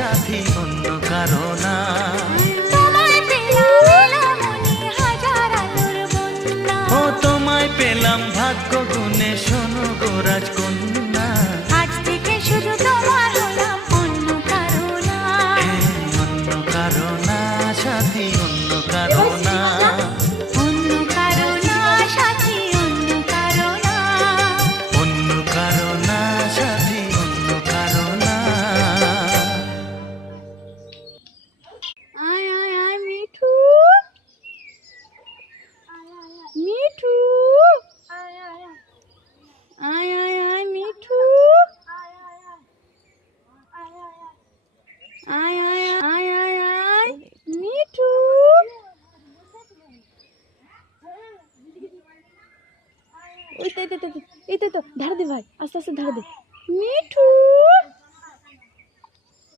সাথী অন্য কারো না। ও তোমায় পেলাম ভাগ্য গুণে, শোনো গো রাজকন্যা, আজ থেকে শুধু তোমার হলাম, অন্য কারো না। অন্য কারো না সাথী, অন্য কারো না। অন্য কারো না সাথী, অন্য কারো না। অন্য কারো না সাথী, অন্য কারো না। আয় আয় আয় মিঠু, মিঠু, আয় আয় আয় মিঠু, আয় আয় আয় মিঠু। এই তো ধার দে ভাই, আস্তে আস্তে ধার দে। মিঠু।